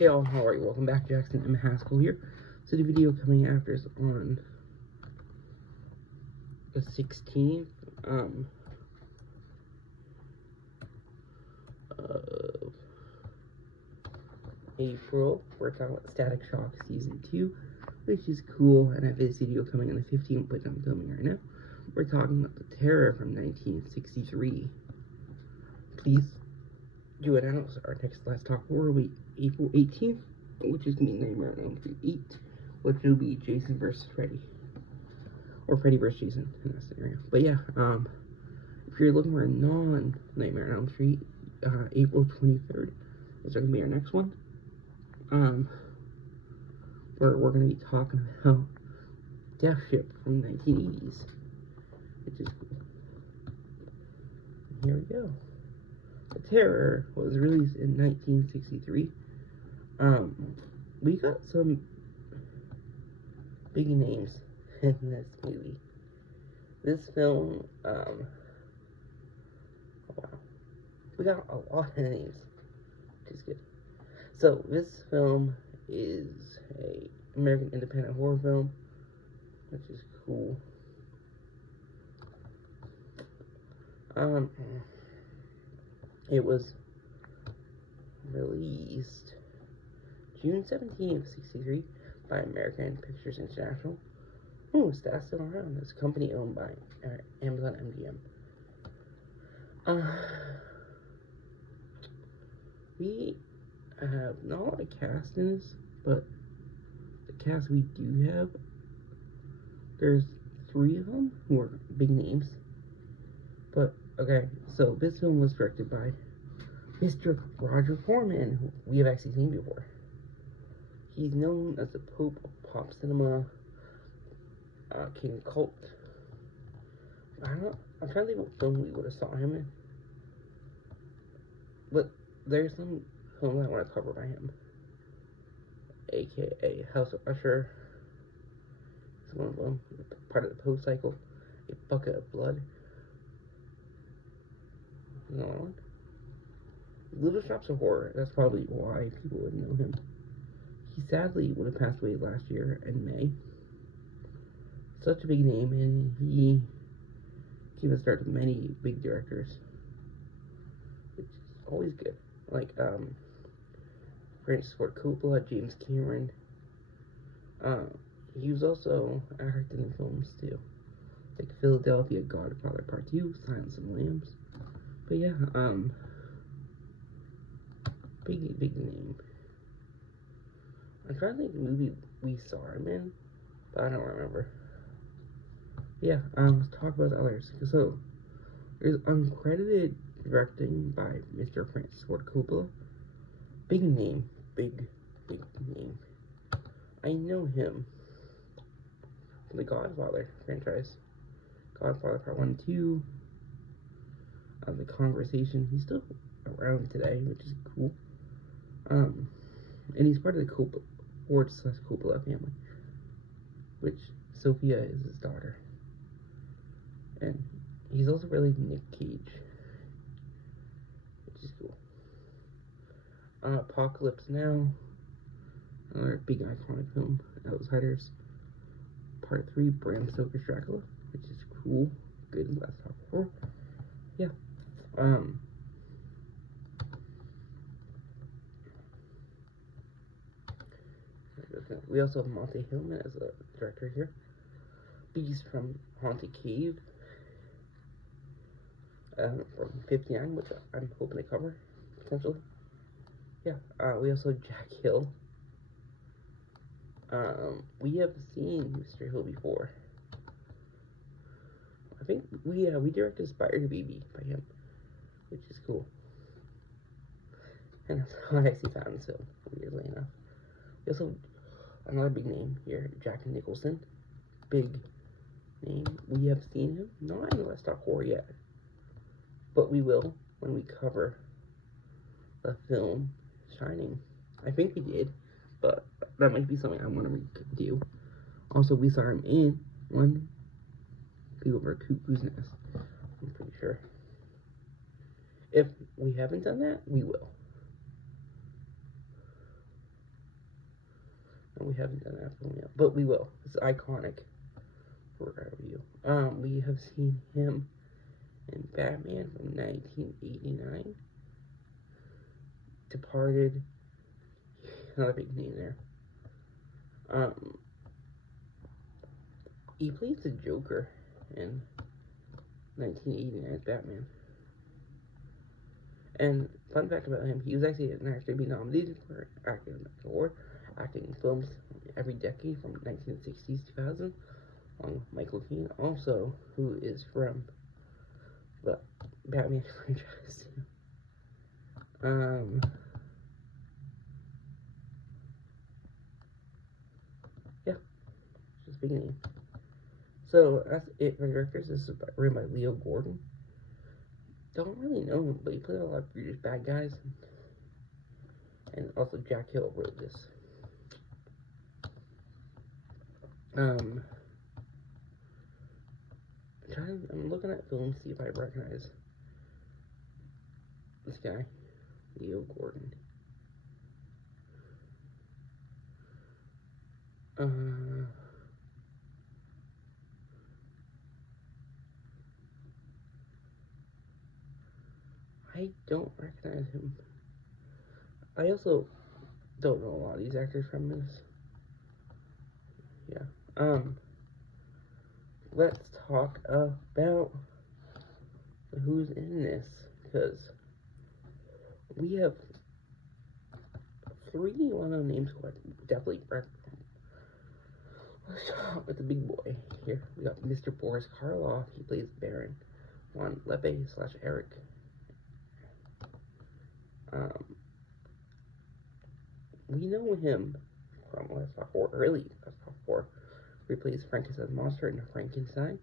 Hey all, how are you? Welcome back. Jackson M. Haskell here. So the video coming after is on the 16th of April. We're talking about Static Shock Season 2, which is cool, and I have this video coming on the 15th, which I'm filming right now. We're talking about The Terror from 1963. Please do announce our next Let's Talk Horror week, April 18th, which is going to be Nightmare on Elm Street 8, which will be Jason vs. Freddy. Or Freddy vs. Jason in that scenario. But yeah, if you're looking for a non-Nightmare on Elm Street, April 23rd is going to be our next one. Where we're going to be talking about Death Ship from the 1980s, which is cool. And here we go. The Terror was released in 1963. We got some big names in this movie. This film, oh wow. We got a lot of names, which is good. So, this film is a American independent horror film, which is cool. It was released June 17th, 63 by American Pictures International. Oh, that's still around. It's a company owned by Amazon MGM. We have not a lot of cast in this, but the cast we do have, there's 3 of them who are big names. But, okay, so this film was directed by Mr. Roger Corman, who we have actually seen before. He's known as the Pope of Pop Cinema, King Cult. I'm trying to think what film we would have saw him in. But there's some films I want to cover by him. AKA House of Usher. It's one of them. Part of the Poe cycle. A Bucket of Blood. Another one. Little Shops of Horror. That's probably why people would know him. He sadly would have passed away last year in May. Such a big name, and he gave a start to many big directors, which is always good. Like Francis Ford Coppola, James Cameron. He was also acted in films too, like Philadelphia, Godfather Part 2, Silence of the Lambs. But yeah, big name. I'm trying to think of the movie we saw him in, but I don't remember. Yeah, let's talk about the others. So, there's uncredited directing by Mr. Francis Ford Coppola. Big name. Big name. I know him from the Godfather franchise. Godfather Part 1 and 2. The Conversation. He's still around today, which is cool. And he's part of the Ford/Coppola family, which Sophia is his daughter. And he's also related to Nick Cage, which is cool. Apocalypse Now, another big iconic film. Outsiders, Part 3, Bram Stoker's Dracula, which is cool. Good. Let's talk horror. Yeah. We also have Monte Hillman as a director here. Beast from Haunted Cave, from 59, which I'm hoping to cover, potentially. Yeah, we also have Jack Hill. We have seen Mr. Hill before. I think we directed Spider Baby by him, which is cool. And that's how I actually found this film, weirdly enough. We also have another big name here, Jack Nicholson. Big name. We have seen him, not in Let's Talk Horror yet, but we will when we cover the film Shining. I think we did, but that might be something I want to do. Also, we saw him in One Flew Over Cuckoo's Nest. I'm pretty sure. If we haven't done that, we will. And we haven't done that film yet, but we will. It's iconic for our review. We have seen him in Batman from 1989. Departed. Another big name there. He plays the Joker in 1989 Batman. And fun fact about him, he was actually an actor to be nominated for acting award, acting in films every decade from 1960s to 2000, along with Michael Keaton, also who is from the Batman franchise. Yeah, just big name. So that's it for the directors. This is written by Leo Gordon. Don't really know him, but he played a lot of British bad guys. And also Jack Hill wrote this. I'm looking at films to see if I recognize this guy, Leo Gordon. I don't recognize him. I also don't know a lot of these actors from this. Yeah. Let's talk about who's in this, because we have 3 well-known names who I definitely recognize. Let's start with the big boy here. We got Mr. Boris Karloff. He plays Baron von Leppe/Eric. We know him from Let's Talk 4, early Let's Talk 4. He plays Frankenstein's monster in Frankenstein,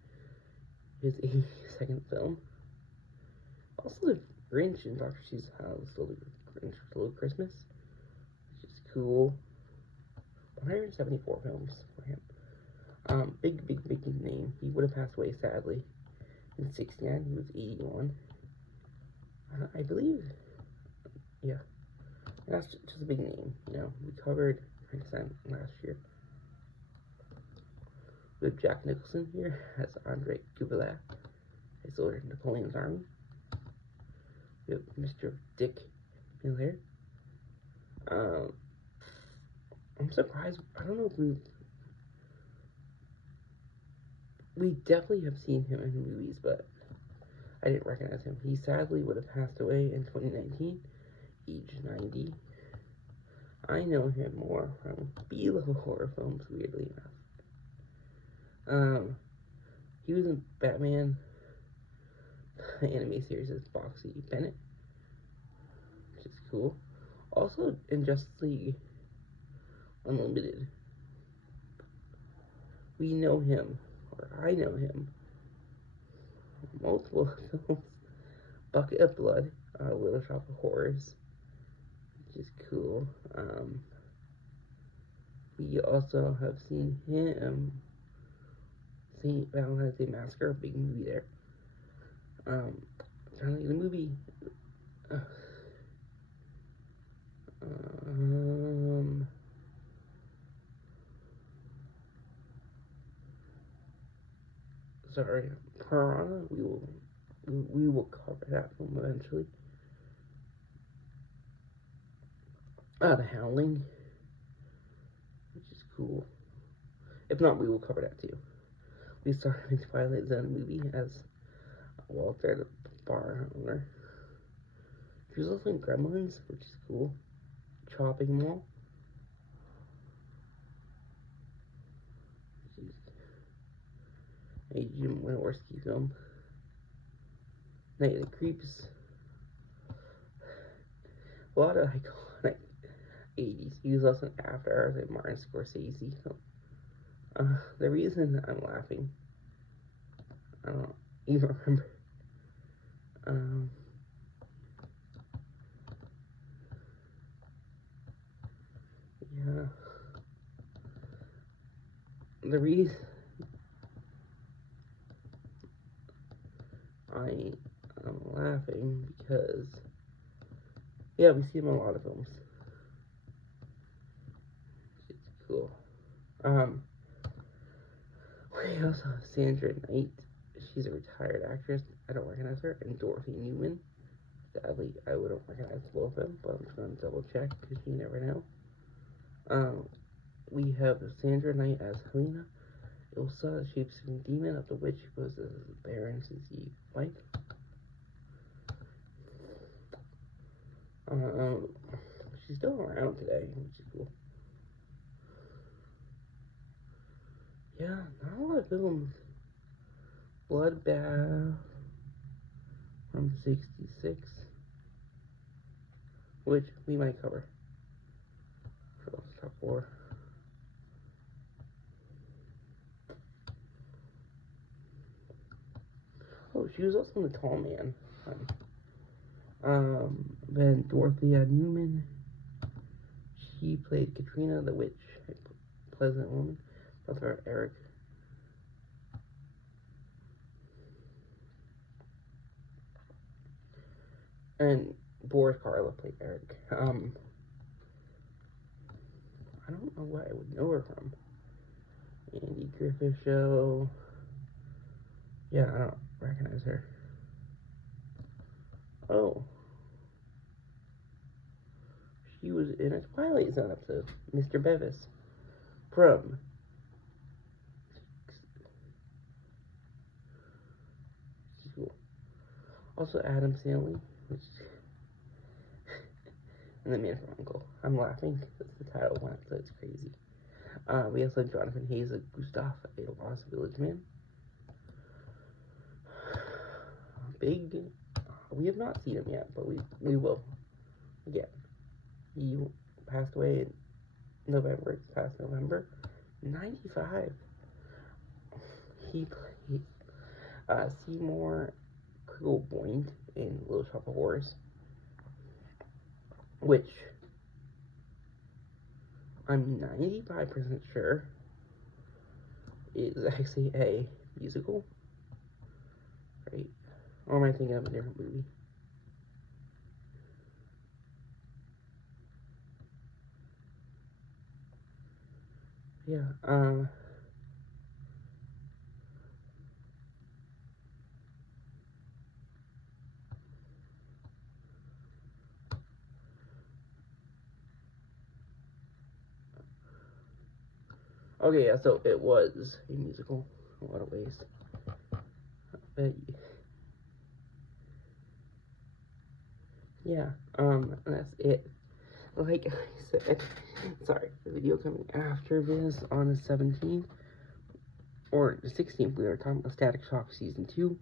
his 82nd film. Also, the Grinch in Dr. Seuss's House, the Grinch Stole Christmas, which is cool. 174 films for him. Big name. He would have passed away sadly in '69. He was 81. I believe, yeah. That's just a big name, you know. We covered Frankenstein last year. We have Jack Nicholson here as Andre Kubelik, a soldier in Napoleon's army. We have Mr. Dick Miller. I'm surprised. I don't know if we definitely have seen him in movies, but I didn't recognize him. He sadly would have passed away in 2019, age 90. I know him more from B-level horror films, weirdly enough. He was in Batman anime series as Foxy Bennett, which is cool. Also in Justice League Unlimited. We know him, or I know him, from multiple films. Bucket of Blood, Little Shop of Horrors, which is cool. We also have seen him, St. Valentine's Day Massacre, a big movie there. Trying to think of the movie. Sorry, Piranha. We will cover that film eventually. The Howling, which is cool. If not, we will cover that too. We started in Twilight Zone movie as Walter, the bar owner. He was also in Gremlins, which is cool. Chopping Mall. A Jim Wynorski film. Night of the Creeps. A lot of iconic 80s. He was also in After Hours and Martin Scorsese film. The reason I'm laughing, I don't even remember. Yeah. The reason I am laughing because, yeah, we see him in a lot of films. It's cool. We also have Sandra Knight. She's a retired actress. I don't recognize her. And Dorothy Newman. Sadly, I wouldn't recognize both of them, but I'm just going to double check because you never know. We have Sandra Knight as Helena. Ilsa, the shape-shifting demon of the witch, who goes as Baron Susie White. She's still around today, which is cool. Yeah, not a lot of films. Bloodbath from '66, which we might cover. So let's talk more. Oh, she was also in The Tall Man. Then Dorothea Newman. She played Katrina the Witch, a pleasant woman. Brother Eric. And Boris Karloff played Eric. I don't know what I would know her from. Andy Griffith Show. Yeah, I don't recognize her. Oh. She was in a Twilight Zone episode. Mr. Bevis. From. Cool. Also Adam Sandler, which and The Man from Uncle. I'm laughing because the title of one episode is crazy. We also have Jonathan Hayes as Gustav, a Lost Village Man. Big. We have not seen him yet, but we will. Again, he passed away in November. It's past November. 95. He played Seymour Krieglboyne in Little Shop of Horrors, which I'm 95% sure is actually a musical, right? Or am I thinking of a different movie? Yeah, okay, yeah, so it was a musical in a lot of ways. But, yeah, that's it. Like I said, sorry, the video coming after this on the 17th, or the 16th, we were talking about Static Shock Season 2,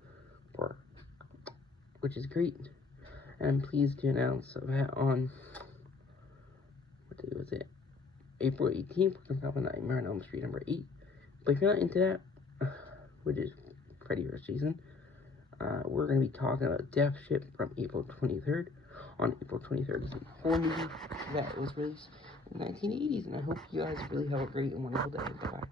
which is great. And I'm pleased to announce that on, what day was it? April 18th, we're going to talk about Nightmare on Elm Street number 8. But if you're not into that, which is Freddy vs. Jason, we're going to be talking about Death Ship from April 23rd. On April 23rd is a horror movie that was released in the 1980s, and I hope you guys really have a great and wonderful day. Bye-bye.